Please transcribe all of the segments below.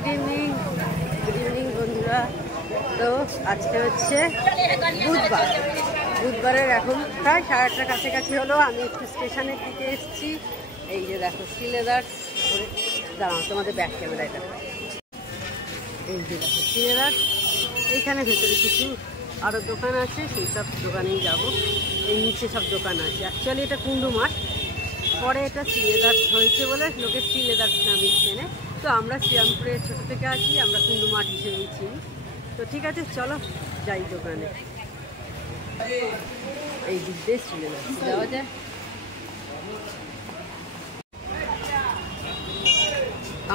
Good evening বন্ধুরা। তো আজকে হচ্ছে বুধবারের এখন প্রায় 8:30 কাছাকাছি হলো। আমি একটু স্টেশনের দিকে এসেছি। এই যে দেখো শ্রীলেদার, দাঁড়াও তোমাদের ব্যাক ক্যামেরায় দেখো। এই যে দেখো শ্রীলেদার, এইখানে ভেতরে কিছু আরও দোকান আছে, সেই সব দোকানেই যাব। এই নিচে সব দোকান আছে। অ্যাকচুয়ালি এটা কুন্ডু মাঠ, পরে এটা শ্রীলেদার হয়েছে বলে লোকে শ্রীলেদার নামে চেনে। তো আমরা শ্রীরামপুরে ছোটো থেকে আছি, আমরা কুন্ডু মাঠ হিসেবেই চিনি। তো ঠিক আছে, চলো যাই দোকানে। এই দিক দিয়ে শ্রীলেদার যাওয়া যায়।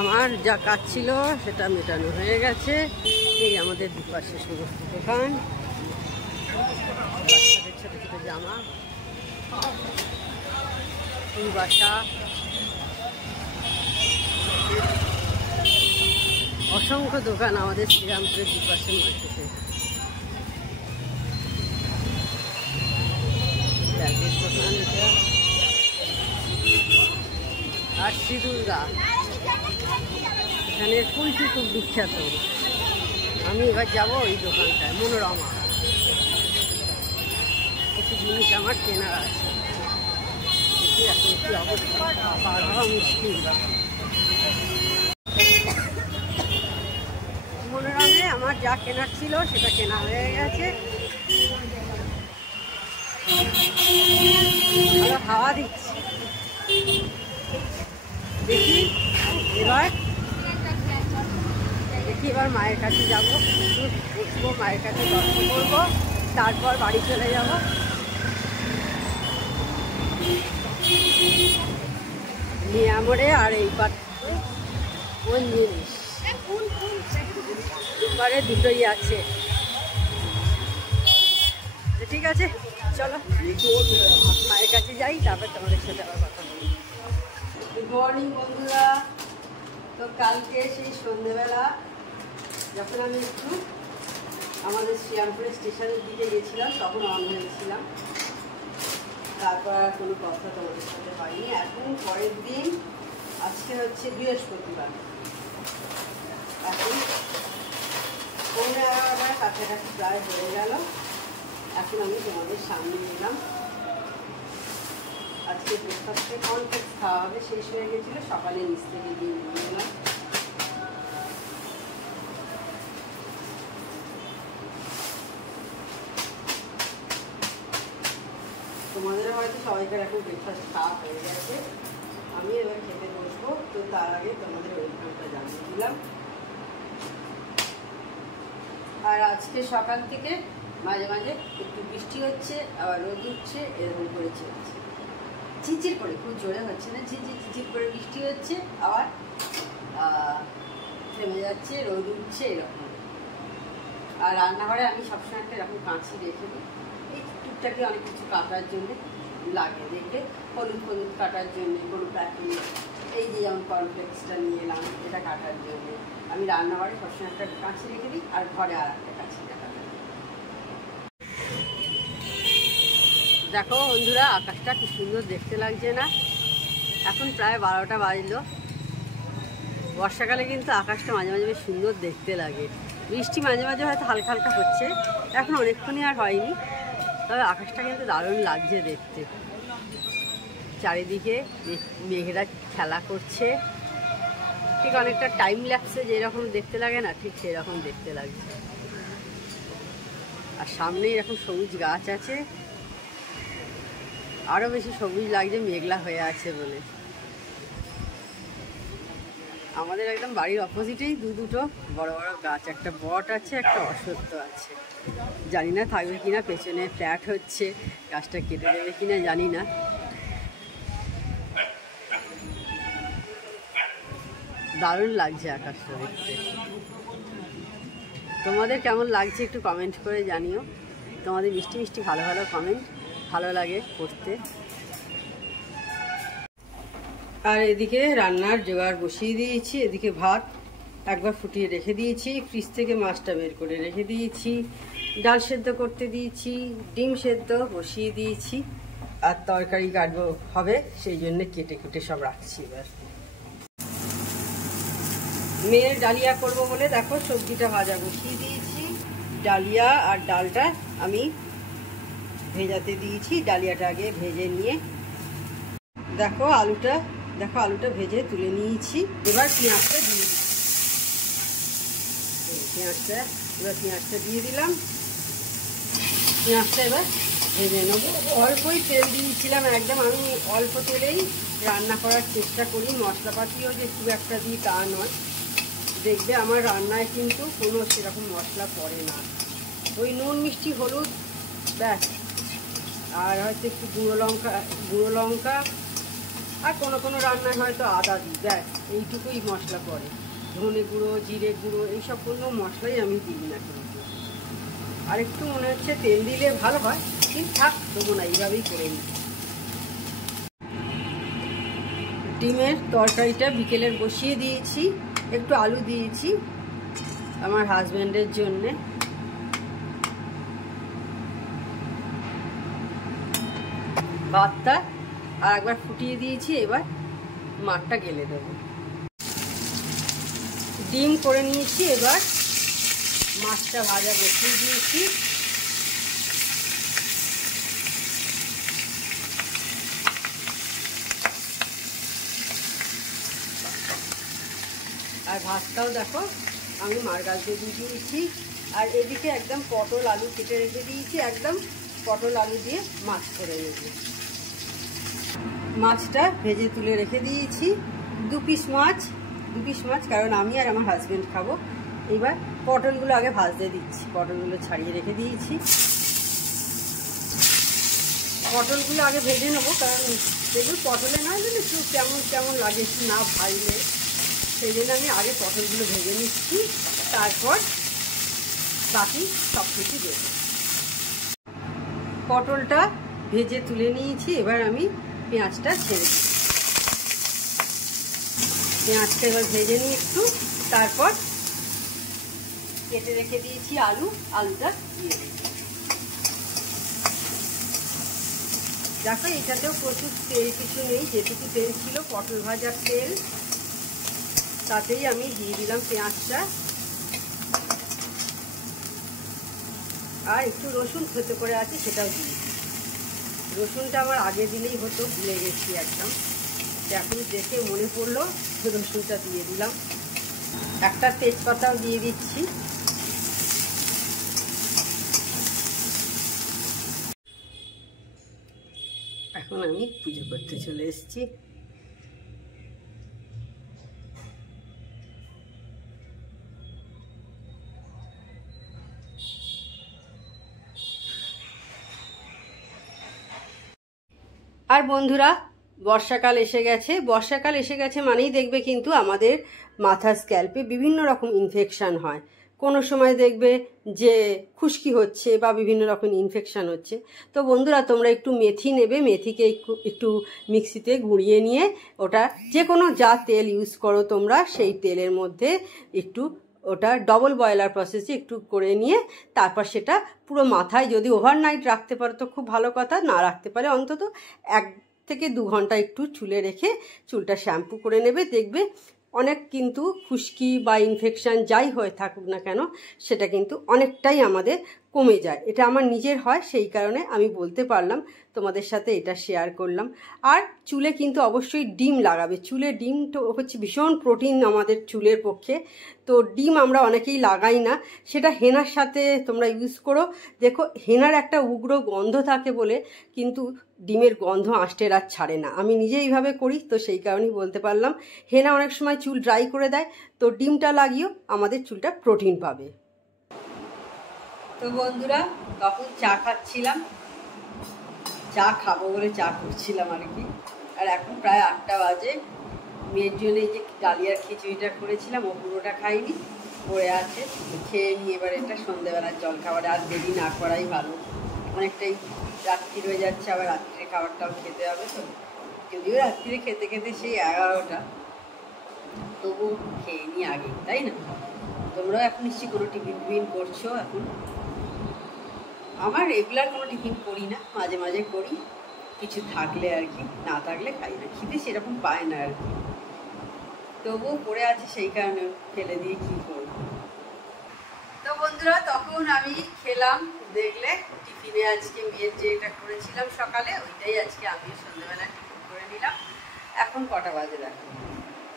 আমার যা কাজ ছিল সেটা মেটানো হয়ে গেছে। এই আমাদের দুপাশে সমস্ত দোকান, বাচ্চাদের ছোটো ছোটো জামা, ফুল বাসা, অসংখ্য দোকান আমাদের শ্রীরামপুরের দুপাশে মার্কেটে। ব্যাগের দোকান এটা, আর শ্রী দুর্গা, এখানে ফুলটি খুব বিখ্যাত। আমি এবার যাবো ওই দোকানটায়, মনোরমা। কিছু জিনিস আমার কেনার আছে। এখন কি অবস্থা, পার হওয়া মুশকিল। মনোরমে আমার যা কেনার ছিল সেটা কেনা হয়ে গেছে। ভালো হাওয়া দিচ্ছে। দেখি এবার মায়ের কাছে যাবো, বসবো, মায়ের কাছে দর্শন করবো, তারপর বাড়ি চলে যাব। মিয়ামোড়ে আর এই পাত্রে কোন জিনিস দুবারে দুটোই আছে। ঠিক আছে, চলো মায়ের কাছে যাই, তারপর তোমাদের সাথে আবার কথা বলি। গুড মর্নিং বন্ধুরা। তো কালকে সেই সন্ধ্যেবেলা যখন আমি একটু আমাদের শ্রীরামপুরের স্টেশনের দিকে গেছিলাম, তখন অন হয়েছিলাম। তারপর আর কোনো কথা তোমাদের সাথে পাইনি। এখন পরের দিন, আজকে হচ্ছে বৃহস্পতিবার, এখন 11:30 কাছাকাছি প্রায় হয়ে গেল। এখন আমি তোমাদের সামনে এলাম। আজকে ব্রেকফাস্টে কর্নফ্লেক্স খাওয়া হবে, শেষ হয়ে গেছিলো, সকালে নিচ থেকে গিয়ে নিয়ে এলাম। তোমাদের হয়তো সবাইকার এখন ব্রেকফাস্ট খাওয়া হয়ে গেছে। আমি এবার খেতে বসবো। তো তার আগে তোমাদের ওয়েলকামটা জানিয়ে দিলাম। আর আজকে সকাল থেকে মাঝে মাঝে একটু বৃষ্টি হচ্ছে, আবার রোদ উঠছে, এরকম করে চলছে। ঝিরঝির করে, খুব জোরে হচ্ছে না, ঝিরঝির করে বৃষ্টি হচ্ছে, আবার থেমে যাচ্ছে, রোদ উঠছে, এরকম। আর রান্নাঘরে আমি সবসময় একটা এরকম কাঁচি রেখে দিই, এই টুকটাকে অনেক কিছু কাটার জন্য লাগে, দেখে হলুদ কাটার জন্য কোনো প্যাকেট, এই যে যেমন কর্নফ্লেক্সটা নিয়ে এলাম, এটা কাটার জন্য আমি রান্নাঘরে সবসময় একটা কাঁচি রেখে দিই, আর ঘরে আর একটা কাঁচি রাখা। দেখো বন্ধুরা, আকাশটা কি সুন্দর দেখতে লাগছে না? এখন প্রায় 12টা বাজলো। বর্ষাকালে কিন্তু আকাশটা মাঝে মাঝে বেশ সুন্দর দেখতে লাগে। বৃষ্টি মাঝে মাঝে হয়তো হালকা হালকা হচ্ছে, এখন অনেকক্ষণই আর হয়নি, তবে আকাশটা কিন্তু দারুণ লাগছে দেখতে। চারিদিকে মেঘেরা খেলা করছে, ঠিক অনেকটা টাইম ল্যাপসে যেরকম দেখতে লাগে না, ঠিক সেরকম দেখতে লাগছে। আর সামনেই এরকম সবুজ গাছ আছে, আরও বেশি সবুজ লাগছে মেঘলা হয়ে আছে বলে। আমাদের একদম বাড়ির অপোজিটেই দুটো বড় বড় গাছ, একটা বট আছে, একটা অশ্বত্থ আছে। জানি না থাকবে কিনা, পেছনে ফ্ল্যাট হচ্ছে, গাছটা কেটে দেবে কিনা জানি না। দারুণ লাগছে আকাশটা দেখতে। তোমাদের কেমন লাগছে একটু কমেন্ট করে জানিও। তোমাদের মিষ্টি মিষ্টি ভালো ভালো কমেন্ট ভালো লাগে পড়তে। আর এদিকে রান্নার জোগাড় বসিয়ে দিয়েছি। এদিকে ভাত একবার ফুটিয়ে রেখে দিয়েছি, ফ্রিজ থেকে মাছটা বের করে রেখে দিয়েছি, ডাল সেদ্ধ করতে দিয়েছি, ডিম সেদ্ধ বসিয়ে দিয়েছি, আর তরকারি কাটবো হবে, সেই জন্য কেটে কুটে সব রাখছি। এবার মেয়ের ডালিয়া করব বলে দেখো সবজিটা ভাজা বসিয়ে দিয়েছি। ডালিয়া আর ডালটা আমি ভেজাতে দিয়েছি, ডালিয়াটা আগে ভেজে নিয়ে দেখো আলুটা ভেজে তুলে নিয়েছি। এবার পেঁয়াজটা দিয়ে দিচ্ছি। পেঁয়াজটা দিয়ে দিলাম। পেঁয়াজটা এবার ভেজে নেবো। অল্পই তেল দিয়েছিলাম, একদম আমি অল্প তেলেই রান্না করার চেষ্টা করি। মশলাপাতিও যে খুব একটা দিই তা নয়। দেখবে আমার রান্নায় কিন্তু কোনো সেরকম মশলা পড়ে না, ওই নুন মিষ্টি হলুদ ব্যাস, আর হয়তো একটু গুঁড়ো লঙ্কা আর কোনো রান্নায় হয়তো আদা দিই, ব্যাস এইটুকুই মশলা পড়ে। ধনে গুঁড়ো, জিরে গুঁড়ো এইসব কোনো মশলাই আমি দিই না কিন্তু। আর একটু মনে হচ্ছে তেল দিলে ভালো হয়, কিন্তু থাক দেবো না, এইভাবেই করে নিই। ডিমের তরকারিটা বিকেলের বসিয়ে দিয়েছি, একটু আলু দিয়েছি আমার হাজব্যান্ডের জন্যে। ভাতটা আর একবার ফুটিয়ে দিয়েছি, এবার মাঠটা গেলে দেবো। ডিম করে নিয়েছি, এবার মাছটা ভাজা বসিয়ে দিয়েছি। আর ভাতটাও দেখো আমি মারগাল দিয়ে দিয়েছি। আর এদিকে একদম পটল আলু কেটে রেখে দিয়েছি, একদম পটল আলু দিয়ে মাছ করে নেব। মাছটা ভেজে তুলে রেখে দিয়েছি। দু পিস মাছ, কারণ আমি আর আমার হাজবেন্ড খাবো। এবার পটলগুলো আগে ভাজতে দিচ্ছি, পটলগুলো ছাড়িয়ে রেখে দিয়েছি। পটলগুলো আগে ভেজে নেবো, কারণ দেখুন পটলে নয় যেন একটু কেমন লাগে একটু না ভাজলে, সেই জন্য আমি আগে পটলগুলো ভেজে নিচ্ছি, তারপর বাকি সব কিছু দেব। পটলটা ভেজে তুলে নিয়েছি, এবার আমি পেঁয়াজটা ছেড়ে দিই। পেঁয়াজটা এবার ভেজে নিই একটু, তারপর কেটে রেখে দিয়েছি আলুটা দিয়ে দিই। দেখো এটাতেও প্রচুর তেল কিছু নেই, যেটুকু তেল ছিল পটল ভাজার তেল, তাতেই আমি দিয়ে দিলাম পেঁয়াজটা। আর একটু রসুন থেতো করে আছে, সেটাও দিয়ে দিই। রসুনটা আমার আগে দিলেই হতো, ভুলে গেছি একদম, এখন দেখে মনে পড়লো রসুনটা দিয়ে দিলাম। একটা তেজপাতাও দিয়ে দিচ্ছি। এখন আমি পুজো করতে চলে এসেছি। আর বন্ধুরা বর্ষাকাল এসে গেছে মানেই দেখবে কিন্তু আমাদের মাথার স্ক্যাল্পে বিভিন্ন রকম ইনফেকশন হয়। কোনো সময় দেখবে যে খুশকি হচ্ছে বা বিভিন্ন রকম ইনফেকশন হচ্ছে। তো বন্ধুরা তোমরা একটু মেথি নেবে, মেথিকে একটু মিক্সিতে গুঁড়িয়ে নিয়ে ওটা যে কোনো যা তেল ইউজ করো তোমরা সেই তেলের মধ্যে একটু ওটা ডবল বয়লার প্রসেসে একটু করে নিয়ে তারপর সেটা পুরো মাথায় যদি ওভারনাইট রাখতে পারো তো খুব ভালো কথা, না রাখতে পারে অন্তত 1 থেকে 2 ঘন্টা একটু চুলে রেখে চুলটা শ্যাম্পু করে নেবে। দেখবে অনেক কিন্তু খুশকি বা ইনফেকশন যাই হয়ে থাকুক না কেন সেটা কিন্তু অনেকটাই আমাদের কমে যায়। এটা আমার নিজের হয়, সেই কারণে আমি বলতে পারলাম, তোমাদের সাথে এটা শেয়ার করলাম। আর চুলে কিন্তু অবশ্যই ডিম লাগাবে। চুলে ডিম তো হচ্ছে ভীষণ প্রোটিন আমাদের চুলের পক্ষে। তো ডিম আমরা অনেকেই লাগাই না, সেটা হেনার সাথে তোমরা ইউজ করো। দেখো হেনার একটা উগ্র গন্ধ থাকে বলে কিন্তু ডিমের গন্ধ আঁশটের আর ছাড়ে না। আমি নিজে এইভাবে করি, তো সেই কারণেই বলতে পারলাম। হেনা অনেক সময় চুল ড্রাই করে দেয়, তো ডিমটা লাগিয়েও আমাদের চুলটা প্রোটিন পাবে। তো বন্ধুরা তখন চা খাচ্ছিলাম, চা খাবো বলে চা করছিলাম আর কি। আর এখন প্রায় 8টা বাজে। মেয়ের জন্য এই যে ডালিয়ার খিচুড়িটা করেছিলাম ও পুরোটা খাইনি, পড়ে আছে, খেয়ে নিয়ে এবার এটা সন্ধ্যেবেলার জল খাবার। আর দেরি না করাই ভালো, অনেকটাই রাত্রি হয়ে যাচ্ছে, আবার রাত্রে খাবারটাও খেতে হবে। তো যদিও রাত্রিরে খেতে খেতে সেই 11টা, তবু খেয়ে নিই আগে, তাই না? তোমরাও এখন নিশ্চয়ই কোনো টিফিন করছো এখন। আমার রেগুলার কোনো টিফিন করি না, মাঝে মাঝে করি, কিছু থাকলে আর কি, না থাকলে খাই না, খিদে সেরকম পায় না আর কি। তবুও পড়ে আছে, সেই কারণে ফেলে দিয়ে কী করব। তো বন্ধুরা তখন আমি খেলাম, দেখলে টিফিনে আজকে মেয়ের যেটা করেছিলাম সকালে ওইটাই আজকে আমি সন্ধ্যেবেলা টিফিন করে নিলাম। এখন কটা বাজে দেখো,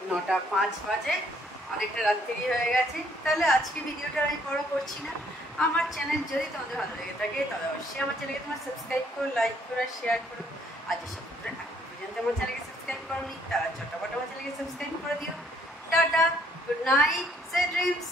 9:05 বাজে, অনেকটা রাত্রি হয়ে গেছে। তাহলে আজকে ভিডিওটা আমি বড় করছি না। আমার চ্যানেল যদি তোমাদের ভালো লেগে থাকে তবে অবশ্যই আমার চ্যানেলকে তোমার সাবস্ক্রাইব করো, লাইক করো, শেয়ার করো। আজ এসব এখন পর্যন্ত আমার চ্যানেলকে সাবস্ক্রাইব করোনি তারা চটাপট আমার চ্যানেলকে সাবস্ক্রাইব করে দিও। Tata, good night, sweet dreams.